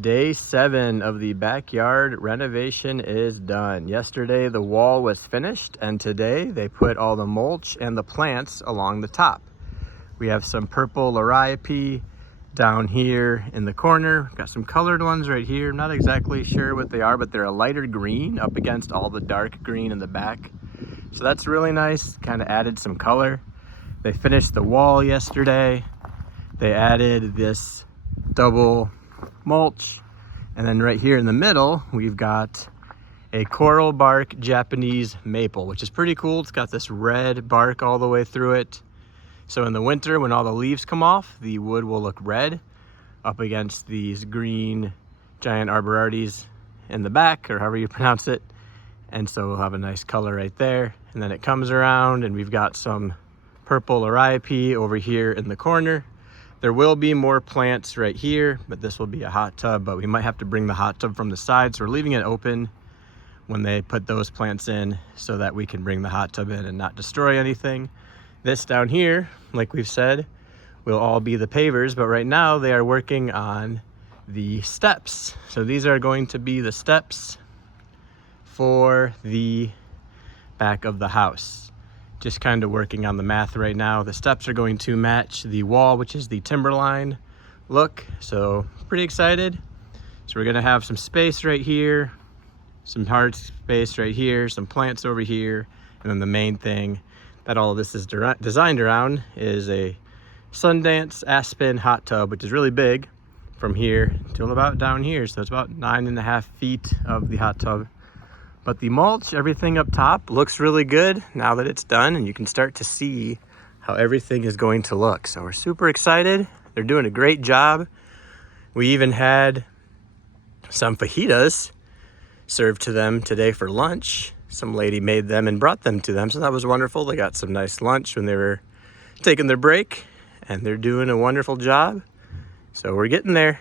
Day 7 of the backyard renovation is done. Yesterday the wall was finished, and today they put all the mulch and the plants along the top. We have some purple liriope down here in the corner. Got some colored ones right here. I'm not exactly sure what they are, but they're a lighter green up against all the dark green in the back. So that's really nice, kind of added some color. They finished the wall yesterday. They added this double mulch, and then right here in the middle we've got a coral bark Japanese maple, which is pretty cool. It's got this red bark all the way through it, so in the winter when all the leaves come off, the wood will look red up against these green giant arborites in the back, or however you pronounce it. And so we'll have a nice color right there, and then it comes around and we've got some purple liriope over here in the corner. There will be more plants right here, but this will be a hot tub, but we might have to bring the hot tub from the side, so we're leaving it open when they put those plants in so that we can bring the hot tub in and not destroy anything. This down here, like we've said, will all be the pavers, but right now they are working on the steps. So these are going to be the steps for the back of the house. Just kind of working on the math right now. The steps are going to match the wall, which is the timberline look. So pretty excited. So we're gonna have some space right here, some hard space right here, some plants over here, and then the main thing that all of this is designed around is a Sundance Aspen hot tub, which is really big, from here till about down here. So it's about 9.5 feet of the hot tub. But the mulch, everything up top, looks really good now that it's done, and you can start to see how everything is going to look. So we're super excited. They're doing a great job. We even had some fajitas served to them today for lunch. Some lady made them and brought them to them, so that was wonderful. They got some nice lunch when they were taking their break, and they're doing a wonderful job. So we're getting there.